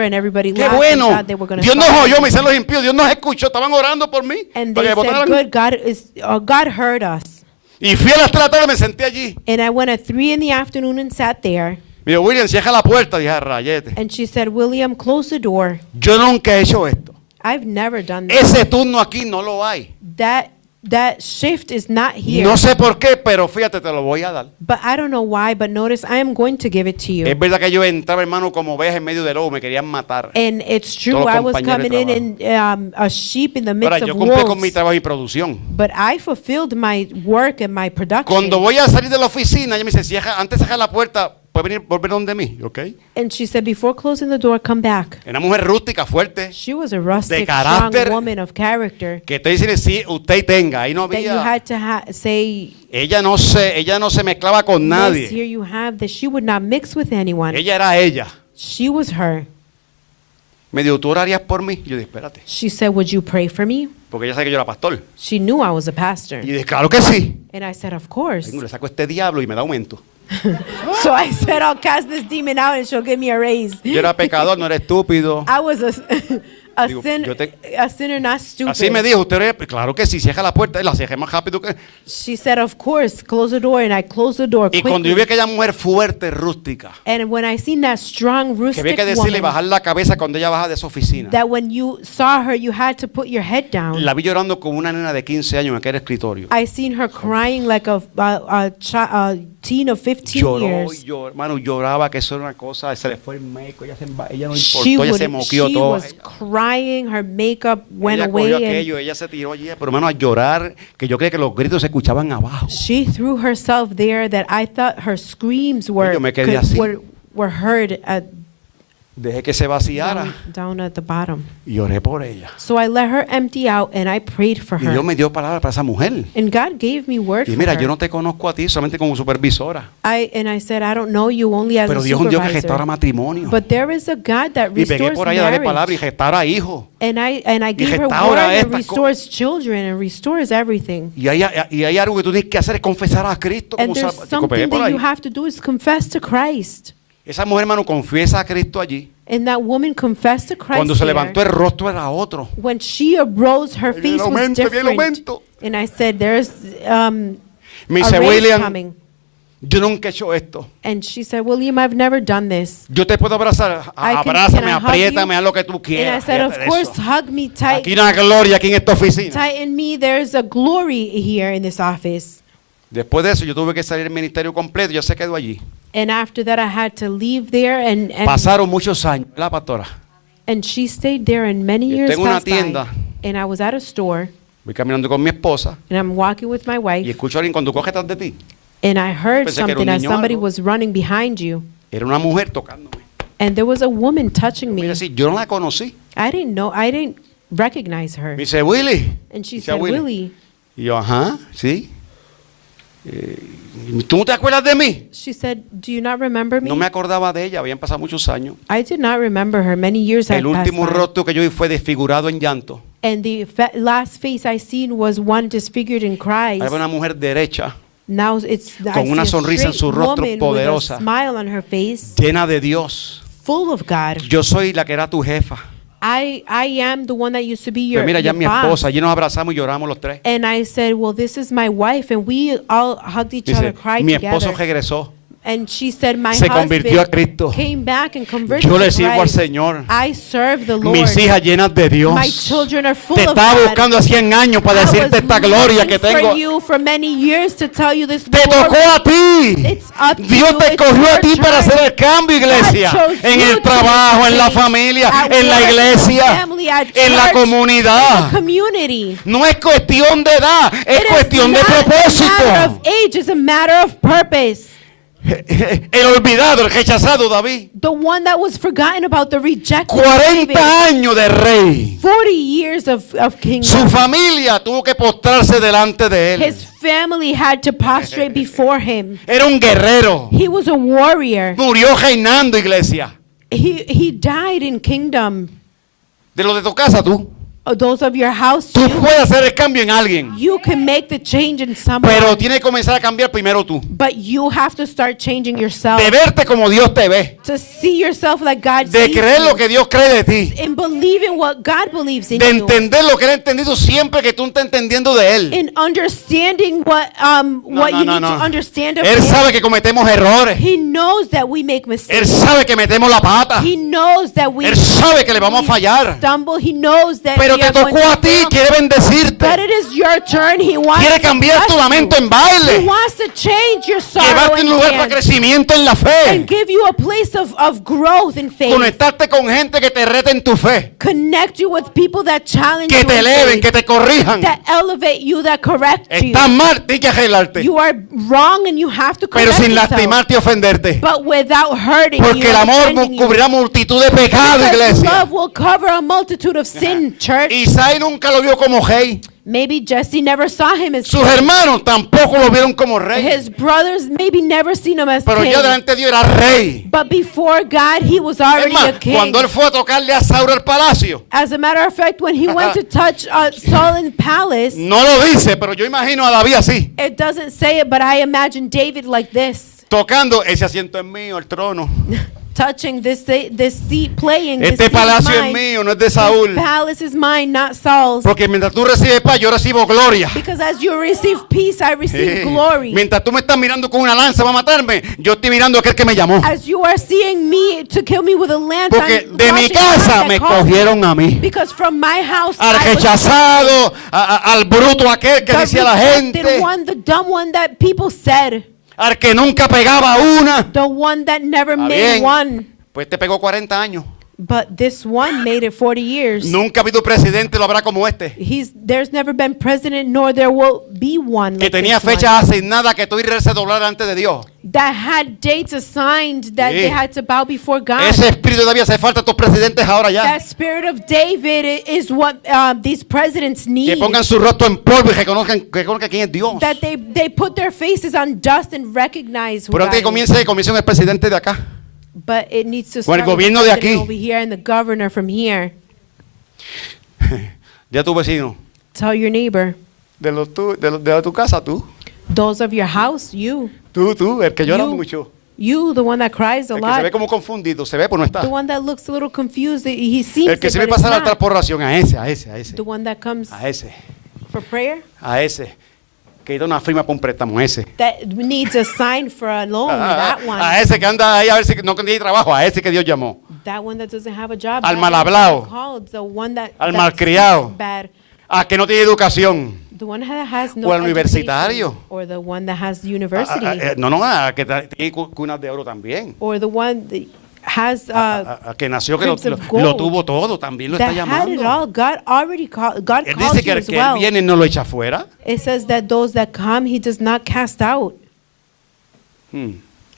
and everybody ¡Qué laughed bueno! and thought they were going to Dios nos oyó, me dicen los impíos. Dios nos escuchó. Estaban orando por mí. And para they que me said, botaran. good, God heard us. Y fui a las 3 de la tarde, me senté allí. And I went at 3 in the afternoon and sat there. Me dijo, William, cierra la puerta. Dije, rayete. And she said, William, close the door. Yo nunca he hecho esto. I've never done that. Ese turno aquí no lo hay. That shift is not here. No sé por qué, pero fíjate, te lo voy a dar. But I don't know why, but notice I am going to give it to you. Es verdad que yo entraba, hermano, como oveja en medio de lobo, me querían matar. And it's true, Todos los I was compañeros de coming in and a sheep in the Ahora, midst yo of cumplí con mi wolves. trabajo y producción. But I fulfilled my work and my production. Cuando voy a salir de la oficina, ella me dice, antes de cerrar la puerta, puede venir, volver donde mí, ¿ok? And she said, before closing the door, come back. Una mujer rústica, fuerte, She was a rustic, carácter, strong woman of character. que te dice, sí, usted tenga. Ahí no That you había. had to say, Ella no se mezclaba con yes, nadie. here you have, that she would not mix with anyone. Ella era ella. She was her. Me dijo, ¿tú orarías por mí? Yo dije, espérate. She said, would you pray for me? Porque ella sabe que yo era pastor. She knew I was a pastor. Y yo dije, claro que sí. And I said, of course. Vengo, le saco a este diablo y me da aumento. So I said, I'll cast this demon out and she'll give me a raise. Yo era pecador, no era estúpido. I was a Digo, sinner, not stupid. Así me dijo, usted era, claro que sí, cierra la puerta, y la cerré más rápido que. She said, of course, close the door, and I closed the door Y cuando yo vi quickly. aquella mujer fuerte, rústica, And when I seen that strong, que había rustic que decirle woman, bajar la cabeza cuando ella baja de esa oficina. that when you saw her, you had to put your head down. La vi llorando como una nena de 15 años en aquel escritorio. I seen her crying like a teen of 15 Lloró years. y lloró, hermano, lloraba que eso era una cosa, se le fue el médico, ella no She importó, ella se moquió todo. was crying, her makeup went Ella cogió away, and aquello, ella se tiró allí, pero hermano, a llorar, que yo creía que los gritos se escuchaban abajo. she threw herself there that I thought her screams yo me quedé así. were heard Dejé que se vaciara down at the bottom. y oré por ella. So I let her empty out and I prayed for Y Dios her. me dio palabra para esa mujer. And God gave me word Y for mira, her. yo no te conozco a ti solamente como supervisora, And I said, I don't know you only as pero a Dios es un Dios que restaura supervisor. matrimonio. But there is a God that Y pegué restores por ahí a darle palabra y marriage. restaura hijos. And I gave her restaura word and estas restores children and restores everything. Y hay algo que tú tienes que hacer, es confesar a Cristo. And Como there's Chico, pegué something por that ahí. you have to do is confess to Christ. Esa mujer, hermano, confiesa a Cristo allí. And that woman confessed to Christ Cuando se there. levantó el rostro era otro. When she arose, her Viene el face was aumento, viene el different. aumento. And I said, there's Me a dice, raise William, coming. yo nunca he hecho esto. And she said, William, I've never done this. Yo te puedo abrazar, can abrázame, I hug apriétame, you? haz lo que tú And I quieras. said, of Fíjate de course, eso. hug me tight. Aquí hay una gloria aquí en esta oficina. Tighten me. There's a glory here in this office. Después de eso, yo tuve que salir del ministerio completo, ya se quedó allí. And after that, I had to leave there, and Pasaron muchos años, la pastora. she stayed there, and many Yo years tengo una passed by. tienda. And I was at a store, Voy caminando con mi esposa and I'm walking with my y wife, escucho a alguien cuando coge detrás de ti. and I heard Pensé que era un something as niño somebody algo. was running behind you, Era una mujer tocándome. and there was a woman touching Mira, me. sí, yo no la conocí. I didn't recognize her. Me dice, Willy. And she Dice, said, "Willy". Willie. Y yo, ajá, sí. ¿Tú no te acuerdas de mí? She said, do you not remember me? No me acordaba de ella, habían pasado muchos años. I did not remember her. Many years had El passed último by. rostro que yo vi fue desfigurado en llanto. And the last face I seen was one disfigured in cries. Había una mujer derecha, Now it's I con see una a sonrisa en straight su rostro woman poderosa. with a smile on her face, llena de Dios. full of God. Yo soy la que era tu jefa. I am the one that used to be Pero your, mira, ya your mi boss. esposa, allí nos abrazamos y lloramos los tres. And I said, well, this is my wife, and we all hugged each Dice, other, cried mi esposo together. regresó. And she said, my Se convirtió a husband Cristo. came back and converted Yo le to sirvo al Christ. Señor. I serve the Lord. Mis hijas llenas de Dios. My children are full Te of estaba God. buscando hace 100 años para I decirte was esta gloria que looking tengo. for you for many years to tell you this Te tocó glory. a ti. It's up to Dios you. te It's cogió a your ti para turn. hacer el cambio, iglesia. God chose En you el to trabajo, en la make familia, at en la work, iglesia, family, at en la church, comunidad. community. No es cuestión de edad, es It cuestión is de not a matter propósito. of age, it's a matter of purpose. El olvidado, el rechazado David. The one that was forgotten about, the rejected 40 David. años de rey. 40 years of Su kingdom. familia tuvo que postrarse delante de él. His family had to prostrate before him. Era un guerrero. He was a warrior. Murió reinando, iglesia. He died in kingdom. De lo de tu casa, tú. those of your house, Tú puedes hacer el cambio en alguien, you can make the change in someone. pero tienes que comenzar a cambiar primero tú. But you have to start changing yourself. De verte como Dios te ve. To see yourself like God De sees creer you. lo que Dios cree de ti. And believe in what God believes in De you. entender lo que Él ha entendido siempre que tú estás entendiendo de Él. In understanding what you need to understand of Él Him. sabe que cometemos errores. He knows that we make Él mistakes. sabe que metemos la pata. He knows that we Él sabe que le vamos a fallar. stumble. He knows that Pero we te are going tocó to a ti, fail. quiere But bendecirte. it is your turn. He wants Quiere to cambiar bless tu lamento you. en He baile. wants to change your sorrow Llevarte a un and lugar para dance crecimiento en la and fe. give you a place of growth and faith. Conectarte con gente que te rete en tu fe. Connect you with people that challenge Que you te in eleven, faith, que te corrijan. that elevate you, that correct you. Estás mal, tienes que arreglarte. You are wrong and you have to Pero correct sin yourself. lastimarte y ofenderte. But without hurting Porque you, el and amor offending you. cubrirá multitud de pecados, Because iglesia. love will cover a multitude of sin, church. Isaí nunca lo vio como rey. Maybe Jesse never saw him as Sus king. hermanos tampoco lo vieron como rey. His brothers maybe never seen him as Pero king. ya delante de Dios era rey. But before God, he was Es already más, a king. cuando él fue a tocarle a Saúl al palacio, As a matter of fact, when he went to touch Saul in the palace, no lo dice, pero yo imagino a David así, it doesn't say it, but I imagine David like this, tocando, ese asiento es mío, el trono. touching this seat, playing this Este seat is palacio es mine. mío, no es de This Saúl. palace is mine, not Saul's. Porque mientras tú recibes paz, yo recibo gloria. Because as you receive peace, I receive glory. Mientras tú me estás mirando con una lanza para matarme, yo estoy mirando a aquel que me llamó. As you are seeing me to kill me with a lance, Porque I'm de mi watching casa God me that calls me. cogieron a mí. Because from my house, Al I was rechazado, al bruto aquel que the decía la rejected gente, one, the dumb one that people said, al que nunca pegaba una. the one that never Está made bien. one. Pues te pegó 40 años. But this one made it 40 years. Nunca ha habido presidente, lo habrá como este. There's never been president, nor there will be one Que like tenía this one, fechas asignadas que tú irse a doblar antes de Dios. that had dates assigned that Sí. they had to bow before God. Ese espíritu de David hace falta a estos presidentes ahora ya. That spirit of David is what these presidents Que need. pongan su rostro en polvo y reconozcan quién es Dios. That they put their faces on dust and recognize who Pero antes que God is. comience el presidente de acá. But it needs to Con el start with the gobierno de president aquí. over here and the governor from here. Ya tu vecino. Tell your neighbor, De tu casa, tú. those of your house, you. Tú, el que llora You. mucho. You, the one that cries a El que se ve lot. como confundido, se ve, pues no está. The one that looks a little confused. He seems El que it, se ve but it's pasar al not. altar por oración, a ese. The one that comes A ese. for prayer. A ese. Que da una firma para un préstamo, ese. That needs a sign for a loan. That one. A ese que anda ahí a ver si no tiene trabajo, a ese que Dios llamó. That one that doesn't have a job. Al that mal one hablado. that's called, the one that Al that malcriado. speaks bad. A que no tiene educación. The one that has no O al education, universitario. or the one that has university, No, a que tiene cunas de oro también. or the one that has A que nació que cribs of lo gold. tuvo todo, también lo está that had it llamando. all. God already called. God Él calls dice que you el as que well. viene no lo echa fuera. It says that those that come, He does not cast out.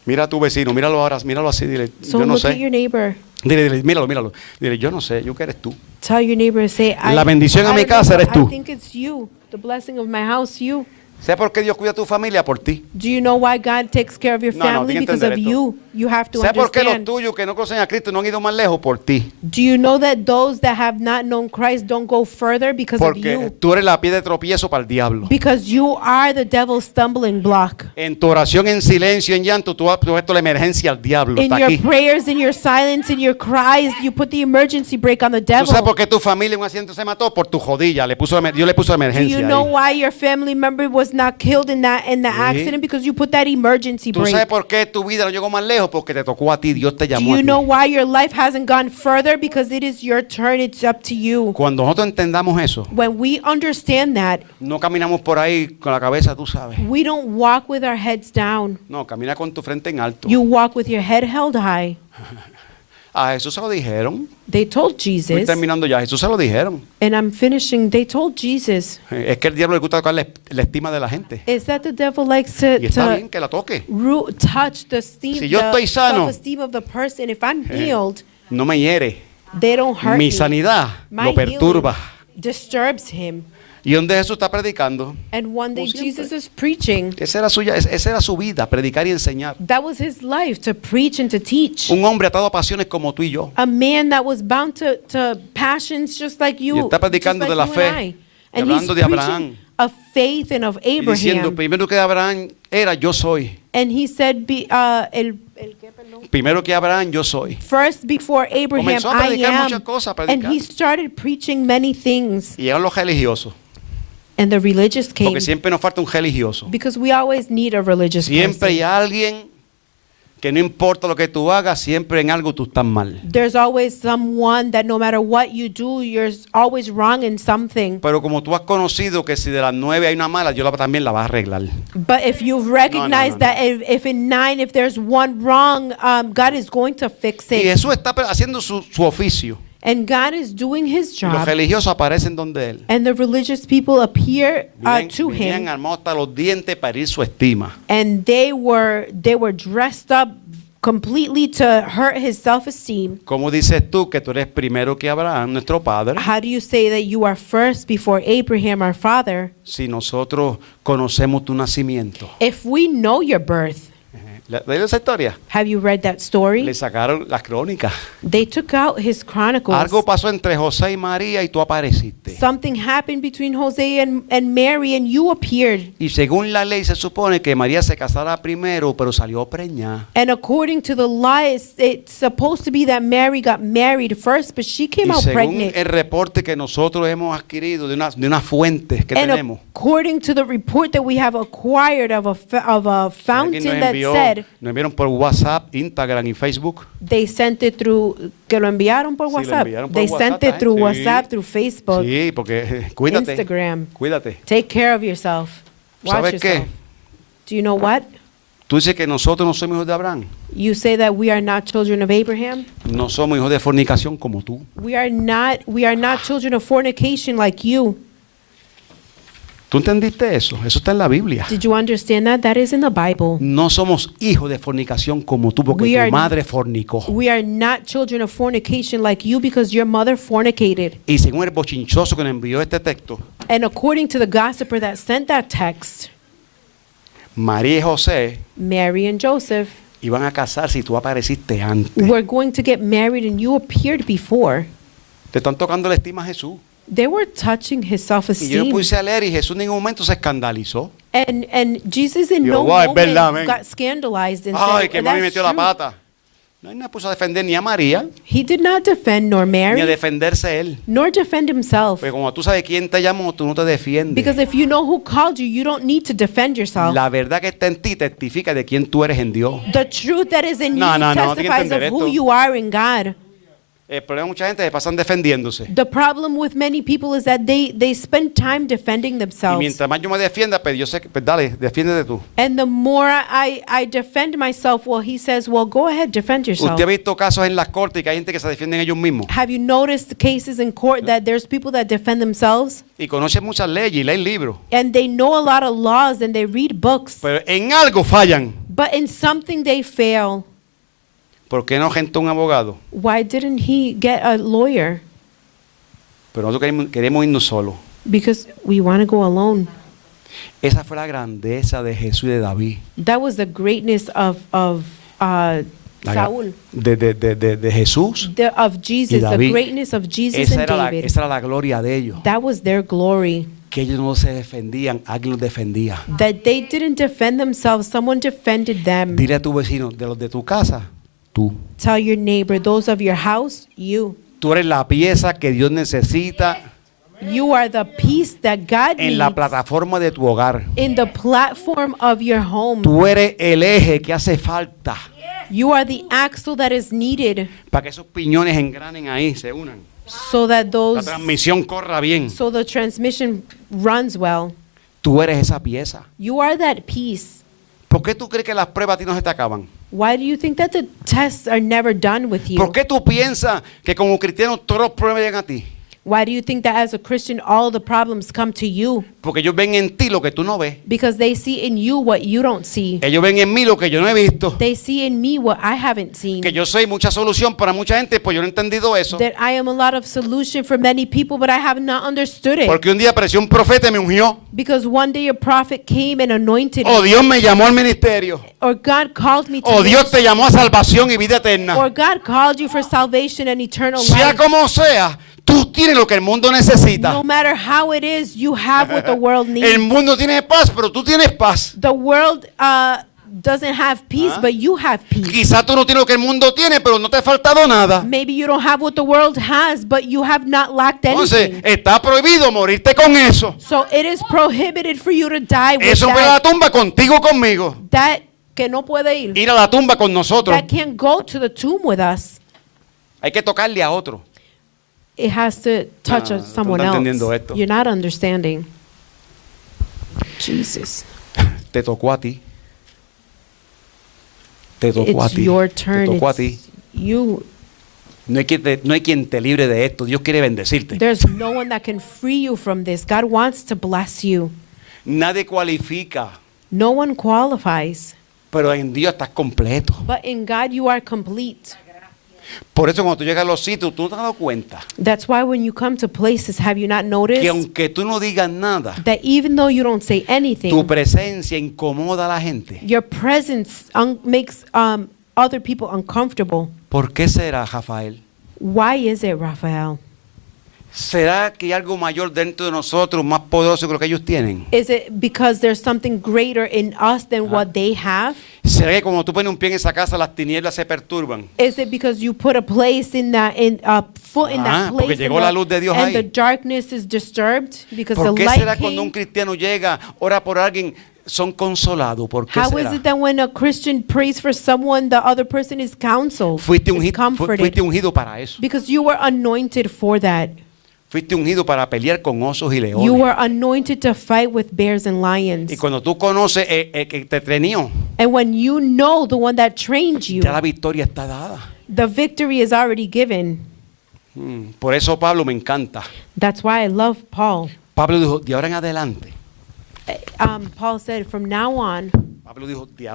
Mira a tu vecino, míralo ahora, míralo así, dile, So yo no look at sé. your neighbor. Dile, míralo. Dile, yo no sé, yo que eres tú. Tell your neighbor and say, La bendición a I mi don't know, casa eres but tú. I think it's you. The blessing of my house, you. ¿Sabes por qué Dios cuida a tu familia? Por ti. Do you know why God takes care of your No, no, family? tiene que Because of entender esto. you. You have to ¿Sabes por qué los understand. tuyos que no conocen a Cristo no han ido más lejos? Por ti. Do you know that those that have not known Christ don't go further because of Porque you? tú eres la piedra de tropiezo para el diablo. Because you are the devil's stumbling block. En tu oración, en silencio, en llanto, tú has puesto la emergencia al diablo. In Está your aquí. prayers, in your silence, in your cries, you put the emergency brake on the ¿Tú sabes por devil. qué tu familia en un accidente se mató? Por tu jodilla. Dios le puso Do emergencia you know ahí. why your family member was not killed in the accident? Because you put that emergency ¿Tú sabes brake. por qué tu vida no llegó más lejos? Porque te tocó a ti. Dios te Do llamó a you ti. know why your life hasn't gone further? Because it is your turn. It's up to you. Cuando nosotros entendamos eso, When we understand that, no caminamos por ahí con la cabeza, tú sabes. we don't walk with our heads down. No, camina con tu frente en alto. You walk with your head held high. A Jesús se lo dijeron. They told Estoy Jesus, terminando ya. Jesús se lo dijeron. and I'm finishing. They told Jesus, Es que el diablo le gusta tocar la estima de la gente. is that the devil likes to, Y está bien que la toque. touch the esteem, Si yo the estoy sano, self-esteem of the person. If I'm healed, No me hiere. they don't hurt Mi me. sanidad My lo perturba. healing disturbs him. Y donde Jesús está predicando, And one day Como siempre. Jesus is preaching. esa era su vida, predicar y enseñar. That was his life, to preach and to teach. Un hombre atado a pasiones como tú y yo. A man that was bound to passions just like you. Y está predicando de la just like fe, you and I. y And he's hablando de preaching Abraham. of faith and of Y diciendo, Abraham. primero que Abraham era, yo soy. And he said, Primero que Abraham, yo soy. first before Abraham, Comenzó a I predicar am. muchas cosas, a And predicar. he started preaching many things. Y llegaron los religiosos. And the religious came. Porque siempre nos falta un religioso. Because we always need a religious Siempre hay person. alguien que no importa lo que tú hagas, siempre en algo tú estás mal. There's always someone that no matter what you do, you're always wrong in something. Pero como tú has conocido que si de las 9 hay una mala, yo también la vas a arreglar. But if you've recognized no. that if in 9, if there's one wrong, God is going to fix Y it. Jesús está haciendo su oficio. And God is doing his Y los job. religiosos aparecen donde él. And the religious people appear to Venían him. armados hasta los dientes para herir su estima. And they were dressed up completely to hurt his self-esteem. ¿Cómo dices tú que tú eres primero que Abraham, nuestro padre, How do you say that you are first before Abraham, our father, si nosotros conocemos tu nacimiento? if we know your birth? ¿Leí esa historia? Have you read that story? Le sacaron las crónicas. They took out his chronicles. Algo pasó entre José y María y tú apareciste. Something happened between Jose and Mary, and you appeared. Y según la ley se supone que María se casara primero, pero salió preñada. And according to the law, it's supposed to be that Mary got married first, but she came Y out según pregnant. el reporte que nosotros hemos adquirido de unas fuentes que And tenemos, according to the report that we have acquired of a alguien fountain that said, nos enviaron por WhatsApp, Instagram y Facebook. they sent it through, que lo enviaron por Sí, lo WhatsApp. enviaron por They WhatsApp, sent it through sí. WhatsApp, through Facebook, Sí, porque cuídate. Instagram. Cuídate. Take care of yourself. Watch ¿Sabes yourself. qué? Do you know what? Tú dices que nosotros no somos hijos de Abraham. You say that we are not children of Abraham. No somos hijos de fornicación como tú. We are not children of fornication like you. ¿Tú entendiste eso? Eso está en la Biblia. Did you understand that? That is in the Bible. No somos hijos de fornicación como tú porque We tu are- madre fornicó. We are not children of fornication like you because your mother fornicated. Y según el bochinchoso que nos envió este texto, And according to the gossiper that sent that text, María y José Mary and Joseph iban a casarse y tú apareciste antes. were going to get married and you appeared before. Te están tocando la estima a Jesús. They were touching his Y yo me self-esteem. puse a leer y Jesús en ningún momento se escandalizó. And Jesus in Yo, no "Wow, es moment verdad, amén." got scandalized and Ay, said, que "Well, mami that's metió la true." pata. No, él no puso a defender ni a María, He did not defend nor ni a Mary, defenderse él. nor defend himself. Porque como tú sabes quién te llamó, tú no te defiendes. Because if you know who called you, you don't need to defend yourself. La verdad que está en ti testifica de quién tú eres en Dios. The truth that is in No, you no, no, tienes que testifies entender of who esto. you are in God. El problema de mucha gente es que pasan defendiéndose. The problem with many people is that they spend time defending Y themselves. mientras más yo me defienda, pues yo sé que, pues dale, defiéndete tú. And the more I defend myself, well, he says, well, go ahead, defend yourself. Usted ha visto casos en las cortes y que hay gente que se defienden ellos mismos. Have you noticed cases in court that there's people that defend themselves? Y conocen muchas leyes y leen libros. And they know a lot of laws and they read books. Pero en algo fallan. But in something they fail. ¿Por qué no gente un abogado? Why didn't he get a lawyer? Pero nosotros queremos irnos solos. Because we want to go alone. Esa fue la grandeza de Jesús y de David. That was the greatness of La gra- Saul. de Jesús. Of Jesus, the David. greatness of Jesus Esa and era, David. esa era la gloria de ellos. That was their glory. Que ellos no se defendían, alguien los defendía. That they didn't defend themselves, someone defended them. Dile a tu vecino, de los de tu casa, tú. Tell your neighbor, those of your house, you. Tú eres la pieza que Dios necesita You are the peace that God en la needs plataforma de tu hogar. in the platform of your home. Tú eres el eje que hace falta You are the axle that is needed para que esos piñones engranen ahí, se unan. so that La those transmisión corra bien. so the transmission runs well. Tú eres esa pieza. You are that piece. ¿Por qué tú crees que las pruebas a ti no se te acaban? Why do you think that the tests are never done with ¿Por you? qué tú piensas que como cristiano todos los problemas llegan a ti? Why do you think that as a Christian all the problems come to you? Porque ellos ven en ti lo que tú no ves. Because they see in you what you don't see. Ellos ven en mí lo que yo no he visto. They see in me what I haven't seen. Que yo soy mucha solución para mucha gente, pues yo no he entendido eso. That I am a lot of solution for many people, but I have not understood it. Porque un día apareció un profeta y me ungió. Because one day a prophet came and anointed O me. Dios me llamó al ministerio. Or God called me to O Dios ministry. te llamó a salvación y vida eterna. Or God called you for salvation and eternal Sea life. como sea, tú tienes lo que el mundo necesita. No matter how it is, you have what the world El needs. mundo tiene paz, pero tú tienes paz. The world doesn't have peace, but you have peace. Quizá tú no tienes lo que el mundo tiene, pero no te ha faltado nada. Maybe you don't have what the world has, but you have not lacked Entonces, anything. está prohibido morirte con eso. So it is prohibited for you to die with Eso fue a la that. tumba contigo, conmigo. That que no puede ir. Ir a la tumba con nosotros. That can't go to the tomb with us. Hay que tocarle a otro. It has to touch No, someone no está else. entendiendo esto. You're not understanding. Jesus. Te tocó a ti. Te tocó a It's ti. your Te turn. tocó a ti. It's you. No hay quien te libre de esto. Dios quiere bendecirte. There's no one that can free you from this. God wants to bless you. Nadie cualifica, No one qualifies. pero en Dios estás completo. But in God, you are complete. Por eso cuando tú llegas a los sitios, tú no te has dado cuenta That's why when you come to places, have you not que noticed aunque tú no digas nada, that even though you don't say tu anything, presencia incomoda a la gente. your presence makes other people uncomfortable? ¿Por qué será, Rafael? Why is it, Raphael? ¿Será que hay algo mayor dentro de nosotros, más poderoso que lo que ellos tienen? Is it because there's something greater in us than what they have? ¿Será que cuando tú pones un pie en esa casa, las tinieblas se perturban? Is it because you put a place in that foot in that porque place llegó la luz de Dios and ahí. the darkness is disturbed because the ¿Por qué light será cuando un came? cristiano llega, ora por alguien, son consolados? ¿Por qué How será? is it that when a Christian prays for someone, the other person is counseled, Fuiste is comforted? fuiste ungido para eso. Because you were anointed for that. Fuiste ungido para pelear con osos y leones. You were anointed to fight with bears and lions. Y cuando tú conoces el que te trenió, And when you know the one that trained you, ya la victoria está dada. the victory is already given. Por eso Pablo me encanta. That's why I love Paul. Pablo dijo, de ahora en adelante. Paul said, from now on, Pablo dijo, de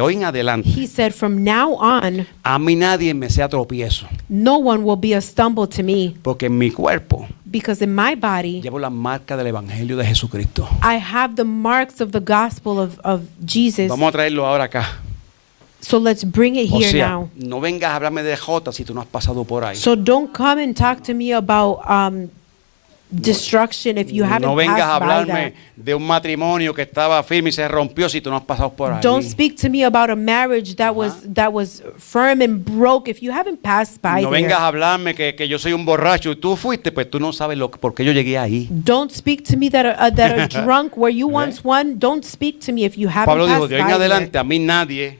hoy en adelante, he said, from now on, a mí nadie me sea tropiezo. no one will be a stumble to me, Porque en mi cuerpo because in my body, llevo la marca del Evangelio de Jesucristo. I have the marks of the gospel of Jesus. Vamos a traerlo ahora acá. So let's bring it O here sea, now. no vengas a hablarme de Jota si tú no has pasado por ahí. So don't come and talk to me about destruction if you haven't No vengas a passed by that. hablarme de un matrimonio que estaba firme y se rompió si tú no has pasado por ahí. Don't speak to me about a marriage that was firm and broke if you haven't passed by No vengas there. a hablarme que yo soy un borracho y tú fuiste, pues tú no sabes por qué yo llegué ahí. Don't speak to me that are drunk where you once won. Don't speak to me if you haven't Pablo dijo, passed de hoy en by adelante there. a mí nadie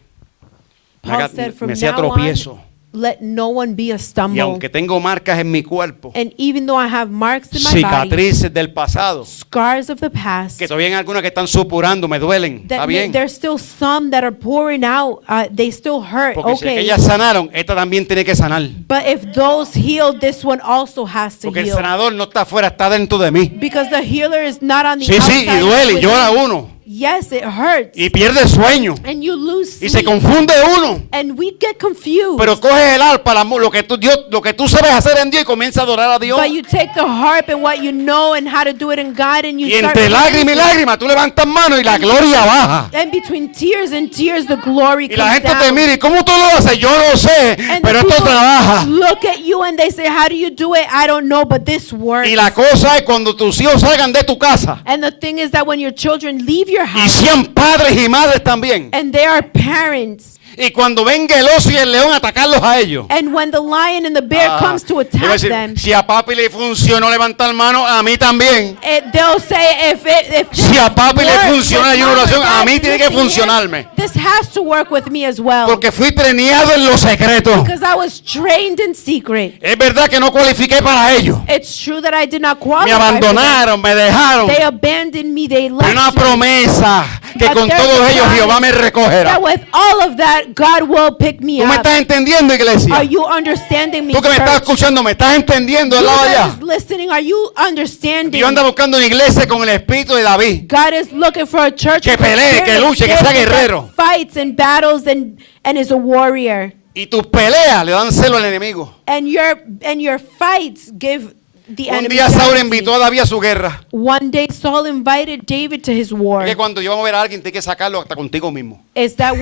Paul said, from me sea now on, tropiezo. let no one be a Y stumble. aunque tengo marcas en mi cuerpo, And even though I have marks in my body, cicatrices del pasado, scars of the past, que todavía hay algunas que están supurando, me duelen, está that bien. there's still some that are pouring out. They still hurt. Porque si Okay. aquellas sanaron, esta también tiene que sanar. But if those healed, this one also has to Porque el heal. sanador no está afuera, está dentro de mí. Because the healer is not on the Sí, outside. sí, y duele, y within. llora uno. Yes, it hurts. Y pierde sueño. And you lose Y se sleep. confunde uno. And we get confused. Pero coges el arpa, lo que tú sabes hacer en Dios y comienza a adorar a Dios. But you take the harp and what you know and how to do it in God and you Y start entre lágrima y praising. lágrima tú levantas mano y la gloria baja. And between tears and tears the glory Y la comes gente te down. mira, ¿y cómo tú lo haces? Yo no sé, And pero the esto people trabaja. look at you and they say, how do you do it? I don't know, but this works. Y la cosa es cuando tus hijos salgan de tu casa And the thing is that when your children leave your y house sean padres y madres también. and they are parents, Y cuando venga el oso y el león a atacarlos a ellos. and when the lion and the bear Ah, comes to iba a attack decir, them, si a papi le funcionó levantar mano, a mí también. they'll say if Si a papi le works funciona with la mom or oración, a dad mí tiene que lifting hands, funcionarme. this has to work with me as well. Porque fui treneado en lo secreto. Because I was trained in secret. Es verdad que no cualifiqué para ello. It's true that I did not Me qualify for that. abandonaron, me dejaron. They abandoned me. They Pero left una me. promesa que But con there's todos a ellos Jehová me promise recogerá. that with all of that, God will pick me ¿Tú me up. estás entendiendo, iglesia? Are you understanding me, Tú que me estás church? escuchando, ¿me estás entendiendo You del lado that allá? is listening, are you understanding? Dios anda buscando una iglesia con el espíritu de David. God is looking for a church Que with the pelee, spirit que of luche, que sea David that guerrero. fights and battles and is a warrior. Y tus peleas le dan celo al enemigo. And your fights give the Un enemy día Saúl jealousy. invitó a David a su guerra. One day Saul invited David to his war. Que cuando Dios va a ver a alguien, tiene que sacarlo hasta contigo mismo. Is that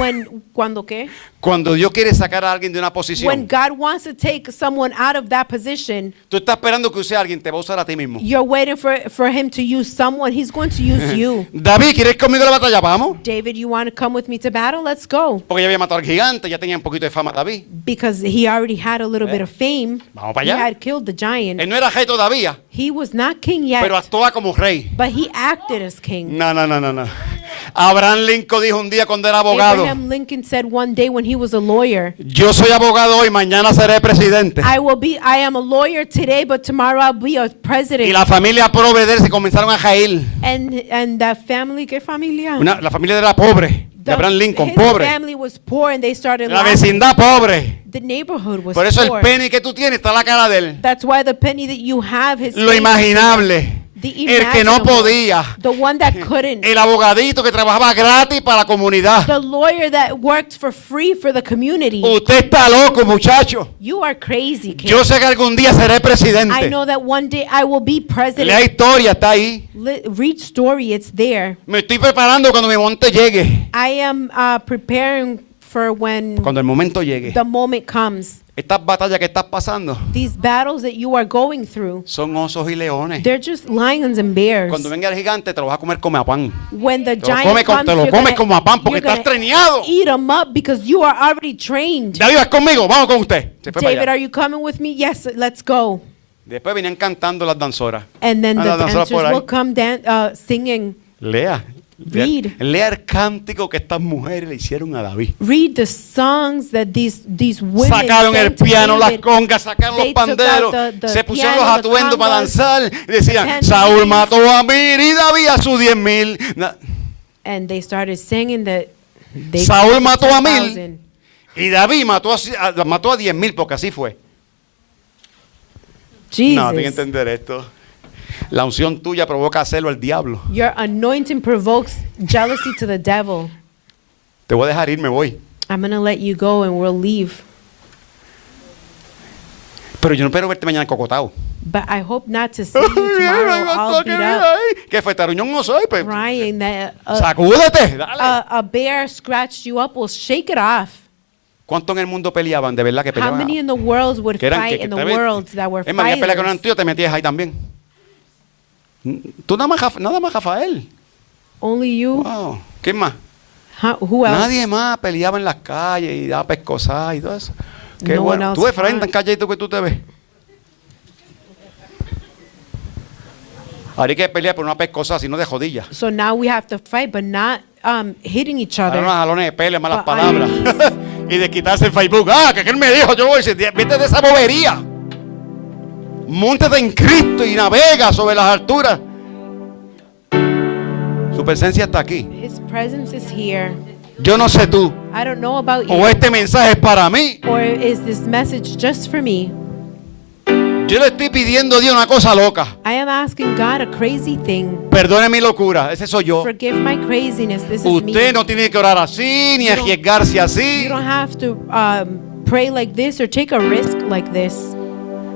cuando qué? Cuando Dios quiere sacar a alguien de una When posición, God wants to take someone out of that position, tú estás esperando que use a alguien, te va a usar a ti mismo. you're waiting for him to use someone. He's going to use you. David, ¿quieres ir conmigo a la batalla? Vamos. David, you want to come with me to battle? Let's go. Porque ya había matado al gigante, ya tenía un poquito de fama David. Because he already had a little bit of fame. Vamos para He allá. had killed the giant. Él no era rey todavía, He was not king yet, pero actuaba como rey. but he acted as king. No. Abraham Lincoln dijo un día cuando era abogado, Abraham Lincoln said one day when he was a lawyer, yo soy abogado hoy, mañana seré presidente. I am a lawyer today, but tomorrow I'll be a Y president. la familia pobre de él se comenzaron a jair. And that family, ¿qué familia? La familia era pobre, de Abraham Lincoln, His pobre. family was poor and they started La laughing. vecindad pobre. The neighborhood was Por eso el poor. penny que tú tienes está en la cara de él. That's why the penny that you have is Lo imaginable. El que no podía. The one that couldn't. El abogadito que trabajaba gratis para la comunidad. The lawyer that worked for free for the community. Usted está loco, muchacho. You are crazy, kid. Yo sé que algún día seré I presidente. know that one day I will be Lea president. historia, está ahí. Read story, it's there. Me estoy preparando cuando mi momento llegue. I am preparing for when Cuando el momento llegue. the moment comes. Estas batallas que estás pasando These battles that you are going through, son osos y leones. they're just lions and bears. Cuando venga el gigante te lo vas a comer como a pan. When the Te lo giant comes comes, te lo you're comes gonna- como a pan porque you're estás gonna treneado. eat them up because you are already trained. David, vas conmigo, vamos con usted. Se fue para David, allá. are you coming with me? Yes, let's go. Después venían cantando las danzoras. And then the Las danzoras dancers por ahí. will come singing. Lea. Read. Lea el cántico que estas mujeres le hicieron a David. Read the songs that these women Sacaron el sang to piano, las David. congas, sacaron los They took out panderos, the se pusieron piano, los the atuendos para congas, danzar y decían, the Saúl tambourines. mató a Mir y David a sus 10,000. And they started singing that they Saúl killed mató a 10,000. 1,000 y David mató a 10,000 porque así fue. Jesus. No, tienen que entender esto. La unción tuya provoca celo al diablo. Your anointing provokes jealousy to the devil. Te voy a dejar ir, me voy. I'm going to let you go and we'll leave. Pero yo no espero verte mañana cocotado. But I hope not to see you tomorrow all beat up, ¿Qué fue? Taruñón no soy. Pues. crying that Sacúdete, dale. a bear scratched you up. Well, shake it off. ¿Cuántos en el mundo peleaban? De verdad que How peleaban. many in the world would Que eran fight in the te ves- worlds that were Es más, pelea con fighters? un tío, te metías ahí también. Tú nada más Rafael. Only you? Wow. ¿Quién más? Who else? Nadie más peleaba en las calles y daba pescosas y todo eso. Qué No bueno. one Tú, else Efraín, fought. tan calladito que tú te ves. Ahora hay que pelear por una pescosa, sino de jodilla. So now we have to fight, but not hitting each Ahora other. unos jalones de pele, malas But palabras. Y de quitarse el Facebook. Que él me dijo, yo voy a decir, vete de esa bobería. Móntate en Cristo y navega sobre las alturas. Su presencia está aquí. His presence is here. Yo no sé tú. I don't know about you. O este mensaje es para mí. Or is this message just for me? Yo le estoy pidiendo a Dios una cosa loca. I am asking God a crazy thing. Perdone mi locura. Ese soy yo. Forgive my craziness. This is Usted me. no tiene que orar así, ni You don't- arriesgarse así. You don't have to pray like this or take a risk like this.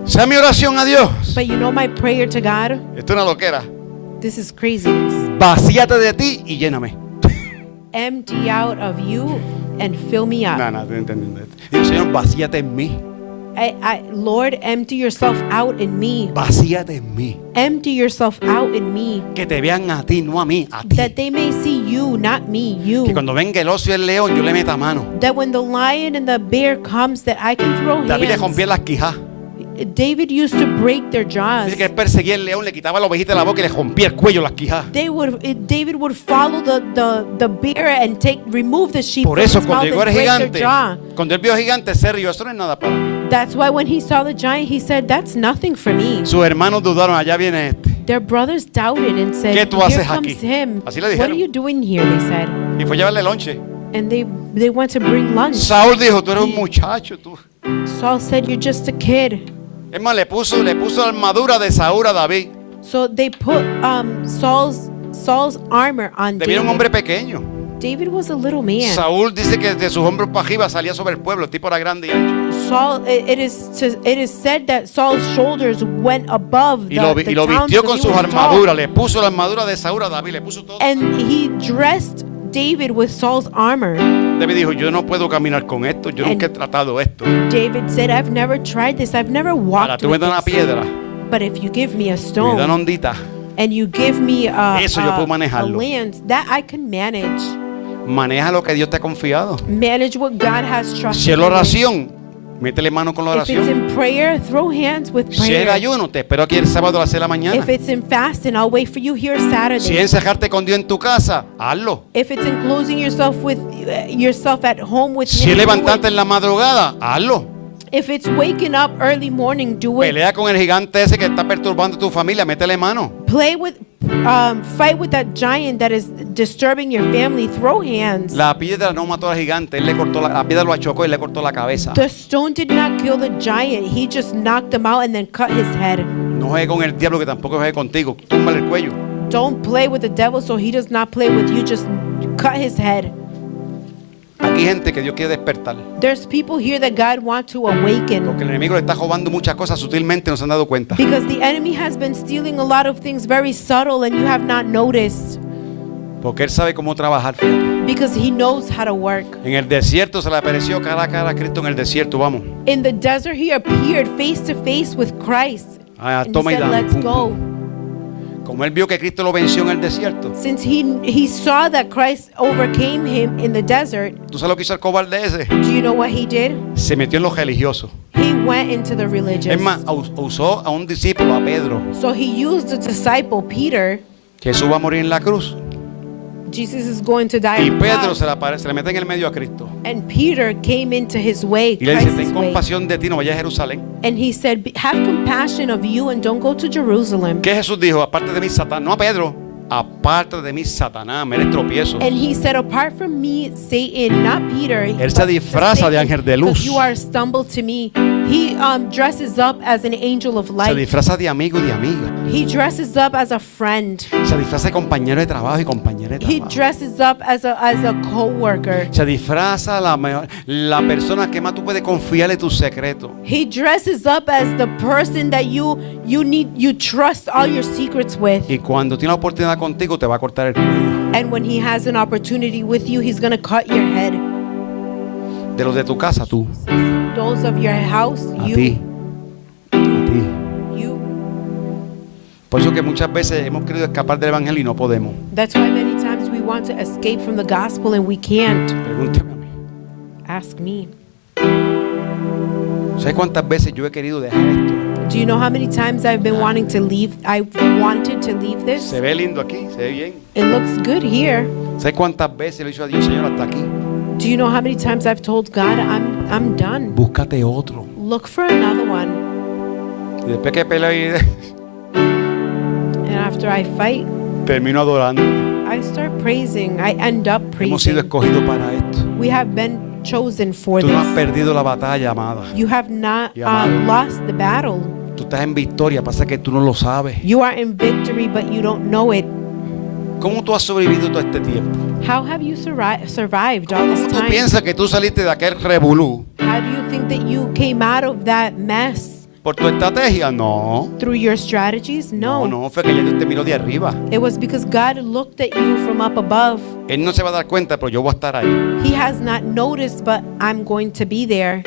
Sea mi oración a Dios. But you know my prayer to God? Esto es una loquera. This is craziness. Vacíate de ti y lléname. Empty out of you and fill me up. No, estoy entendiendo esto. Digo, Señor, vacíate en mí. Lord, empty yourself out in me. Vacíate en mí. Empty yourself out in me. Que te vean a ti, no a mí, a ti. That they may see you, not me, Que you. cuando venga el oso y el león, yo le meta mano. That when the lion and the bear comes, that I can throw David le hands. rompía las quijas. David used to break their jaws. Dice que él perseguía al león, le quitaba la ovejita de la boca y le rompía el cuello, las quijas. David would follow the bear and remove the sheep Por from eso its cuando mouth llegó and el break their gigante, jaw. cuando él vio al gigante, se rió. Eso no es nada para mí. That's why when he saw the giant, he said, "That's nothing for me." Sus hermanos dudaron, allá viene este. Their brothers doubted and said, ¿Qué tú "Here haces comes aquí?" him. Así le What dijeron. are you doing here?" They said. Y fue a llevarle lonche. And they went to bring lunch. Saúl dijo, tú eres un muchacho, tú. Saul said, "You're just a kid." Es más, le puso la armadura de Saúl a David. So they put Saul's armor on David era un David. hombre pequeño. David was a little man. Saúl dice que de sus hombros para arriba salía sobre el pueblo. El tipo era grande y ancho. Saul, it is said that Saul's shoulders went above Y lo the vistió towns con because he sus was tall. armaduras. Le puso la armadura de Saúl a David. Le puso todo. And he dressed David with Saul's armor. David dijo, yo no puedo caminar con esto. Yo nunca he tratado esto. David said, "I've never tried this. I've never Ahora walked tú me with das una this. piedra. But if you give me a Me dan stone ondita. and you give me Eso yo puedo a manejarlo. land, that I can manage. Maneja lo que Dios te ha confiado. Manage what God has trusted Si es la you with. oración, métele mano con la If it's oración. in prayer, throw hands with Si es el prayer. ayuno, te espero aquí el sábado a las 6 de la mañana. If it's in fasting, I'll wait for you here Si Saturday. es encejarte con Dios en tu casa, hazlo. If it's enclosing yourself with yourself at home with Si me, es do it. levantarte en la madrugada, hazlo. If it's waking up early morning, do it. Pelea con el gigante ese que está perturbando tu familia, métele mano. Fight with that giant that is disturbing your family. Throw hands. La piedra no mató al gigante, él le cortó la piedra lo achocó y le cortó la cabeza. The stone did not kill the giant. He just knocked him out and then cut his head. No juegue con el diablo que tampoco juegue contigo. Túmbale el cuello. Don't play with the devil so he does not play with you. Just cut his head. Aquí hay gente que Dios quiere despertar. There's people here that God wants to awaken. Porque el enemigo le está robando muchas cosas sutilmente, no se han dado cuenta. Because the enemy has been stealing a lot of things very subtle and you have not noticed. Porque él sabe cómo trabajar, fíjate. Because he knows how to work. En el desierto se le apareció cara a cara a Cristo en el desierto, vamos. In the desert, he appeared face to face with Christ. And he Toma y said, dame. "Let's Pum, go." pum. Como él vio que Cristo lo venció en el desierto. Since he saw that Christ overcame him in the desert, ¿Tú sabes lo que hizo el cobarde ese? do you know what he did? Se metió en los religiosos. He went into the religious. Es más, usó a un discípulo, a Pedro. So he used the disciple Peter. Jesús va a morir en la cruz. Jesus is going to die Y on the Pedro cross. se le mete en el medio a Cristo. And Peter came into his way, Y le dice, ten Christ's way. compasión de ti, no vayas a Jerusalén. And he said, "Have compassion of you and don't go to Jerusalem." ¿Qué Jesús dijo? Aparte de mí, Satanás. No a Pedro. Aparte de mí, Satanás. Me eres tropiezo. And he said, "Apart from me, Satan," not Peter. Él se but disfraza de Satan, ángel de luz. because you are stumbled to me. He dresses up as an angel of Se light. disfraza de amigo y de amiga. He dresses up as a friend. Se disfraza de compañero de trabajo y compañera de He trabajo. dresses up as a co-worker. Se disfraza la persona que más tú puedes confiarle tus secretos. He dresses up as the person that you trust all your secrets with. Y cuando tiene la oportunidad contigo, te va a cortar el cuello. And when he has an opportunity with you, he's going to cut your head. De los de tu casa, tú. Those of your house, A ti. A ti. you. Por eso que muchas veces hemos querido escapar del evangelio y no podemos. That's why many times we want to escape from the gospel and we can't. Pregúntame a mí. Ask me. ¿Sabes cuántas veces yo he querido dejar esto? Do you know how many times I've been wanting to leave? I wanted to leave this. Se ve lindo aquí, se ve bien. It looks good here. ¿Sabes cuántas veces le he dicho a Dios, Señor, hasta aquí? Do you know how many times I've told God, I'm done. Búscate otro. Look for another one. Y después que peleo y And after I fight, termino adorando. I start praising. I end up Hemos sido praising. escogidos para esto. We have been chosen for Tú no has this. perdido la batalla, amada. You have not Y amado. lost the battle. Tú estás en victoria, pasa que tú no lo sabes. You are in victory, but you don't know it. ¿Cómo tú has sobrevivido todo este tiempo? How have you survived all ¿Cómo this tú time? piensas que tú saliste de aquel revolú? How do you think that you came out of that mess? ¿Por tu estrategia? No. Through your strategies? No, fue que ya Dios te miró de arriba. It was because God looked at you from up above. Él no se va a dar cuenta, pero yo voy a estar ahí. He has not noticed, but I'm going to be there.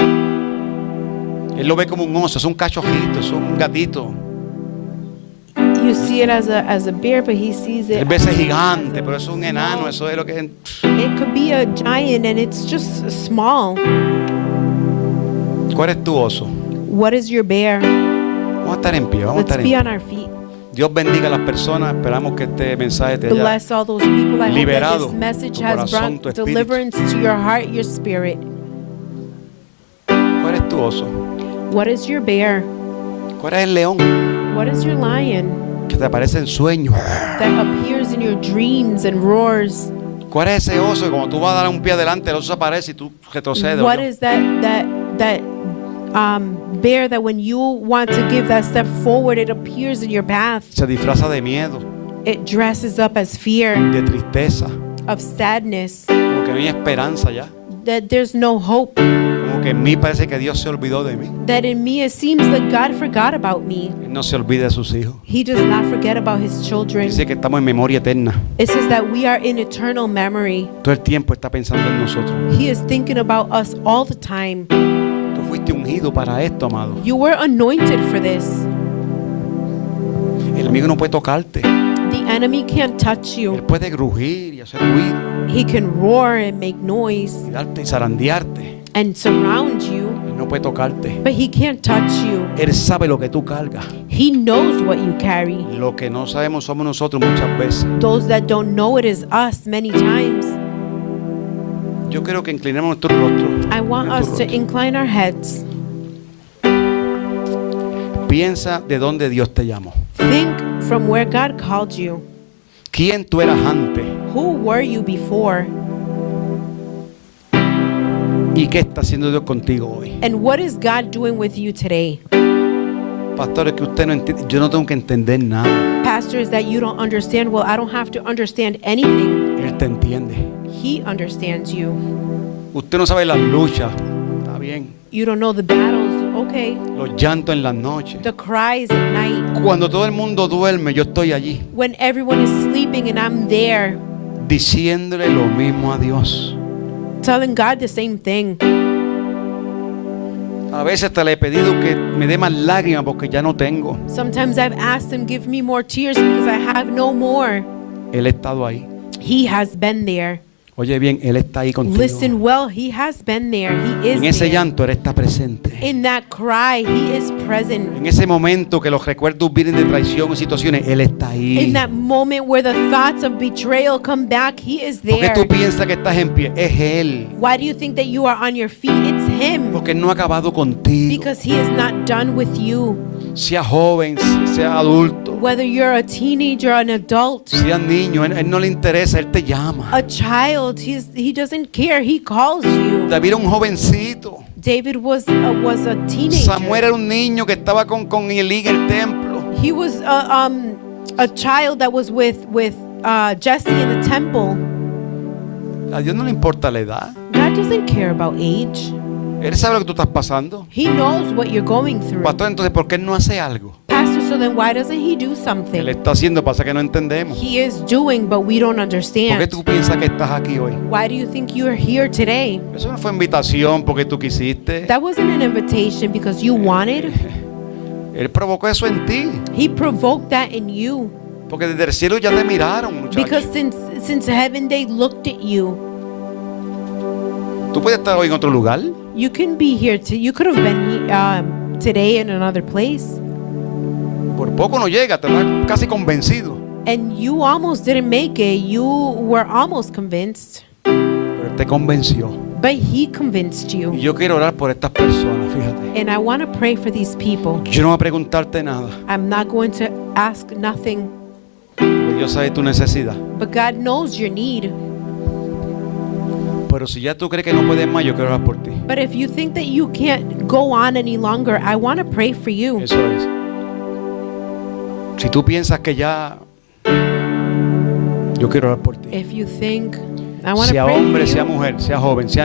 Él lo ve como un oso, es un cachorrito, es un gatito. You see it as a bear, but he sees it. Él ve ese as gigante, a pero es un small- enano, eso es lo que es. It could be a giant, and it's just small. ¿Cuál es tu oso? What is your bear? Vamos a estar en pie, vamos a Let's estar en be pie. on our feet. Dios bendiga a las personas, esperamos que este mensaje te haya Bless all those people. I hope that liberado this message tu has corazón, tu brought espíritu. deliverance to your heart, your spirit. ¿Cuál es tu oso? What is your bear? ¿Cuál es el león? What is your lion? que te aparece en sueños. that appears in your dreams and roars. ¿Cuál es ese oso que cuando tú vas a dar un pie adelante, el oso aparece y tú retrocedes? What is that bear that when you want to give that step forward, it appears in your path? Se disfraza de miedo, It dresses up as fear, de tristeza, of sadness, como que no hay esperanza ya. that there's no hope, Como que en mí parece que Dios se olvidó de mí. that in me it seems that God forgot about me. Él no se olvida de sus hijos. He does not forget about his children. Dice que estamos en memoria eterna. It says that we are in eternal memory. Todo el tiempo está pensando en nosotros. He is thinking about us all the time. Tú fuiste ungido para esto, amado. You were anointed for this. El enemigo no puede tocarte. The enemy can't touch Él you. puede grugir y hacer ruido, He can roar and make noise y darte y zarandearte. and surround you, Él no puede tocarte. but he can't touch you. Él sabe lo que tú cargas. He knows what you carry. Lo que no sabemos somos nosotros muchas veces. Those that don't know it is us many times. Yo quiero que inclinemos nuestro rostro. I want en tu us to rostro. incline our heads. Piensa de dónde Dios te llamó. Think from where God called you. ¿Quién tú eras antes? Who were you before? ¿Y qué está haciendo Dios contigo hoy? And what is God doing with you today? Pastor, es que usted no entiende. Yo no tengo que entender nada. Pastors, that you don't understand. Well, I don't have to understand anything. Él te entiende. He understands you. Usted no sabe las luchas. Está bien. You don't know the battles. Okay. Los llantos en las noches. The cries at night. Cuando todo el mundo duerme, yo estoy allí. When everyone is sleeping and I'm there, Diciéndole lo mismo a Dios. telling God the same thing. A veces te le he pedido que me dé más lágrimas porque ya no tengo. Sometimes I've asked him, give me more tears because I have no more. Él ha estado ahí. He has been there. Oye bien, Él está ahí contigo. Listen well, he has been there. He En is ese there. llanto Él está presente. In that cry, he is present. En ese momento que los recuerdos vienen de traición y situaciones, Él está ahí. In that moment where the thoughts of betrayal come back, he is ¿Por qué there. tú piensas que estás en pie? Es Él. Why do you think that you are on your feet? It's him. Porque Él no ha acabado contigo. Because he is not done with you. Sea joven, sea adulto, Whether you're a teenager, an adult, sea niño, Él no le interesa, Él te llama. a child, he doesn't care. He calls you. David era un jovencito. David was a teenager. Samuel era un niño que estaba con Elí en el templo. He was a child that was with Jesse in the temple. A Dios no le importa la edad. God doesn't care about age. Él sabe lo que tú estás pasando. He knows what you're going through. Pastor, entonces, ¿por qué Él no hace algo? Pastor, so then why doesn't he do Él something? está haciendo, pasa que no entendemos. He is doing, but we don't ¿Por qué understand. tú piensas que estás aquí hoy? Why do you think you're here today? Eso no fue invitación porque tú quisiste. That wasn't an invitation because you wanted. Él provocó eso en ti. He provoked that in you. Porque desde el cielo ya te miraron, Because muchachos. since heaven they looked at you. Tú puedes estar hoy en otro lugar. You can be here too. You could have been today in another place. Por poco no llega, te estás casi convencido. And you almost didn't make it. You were almost convinced. Pero Él te convenció. But he convinced Y you. yo quiero orar por estas personas, fíjate. And I want to pray for these people. Yo no voy a preguntarte nada. I'm not going to ask nothing. Porque Dios sabe tu necesidad. But God knows your need. Pero si ya tú crees que no puedes más, yo quiero orar por ti. But if you think that you can't go on any longer, I want to pray for you. Eso es. Si tú piensas que ya, yo quiero orar por ti. If you think, I want to Sea pray for hombre, sea you. mujer, sea joven, sea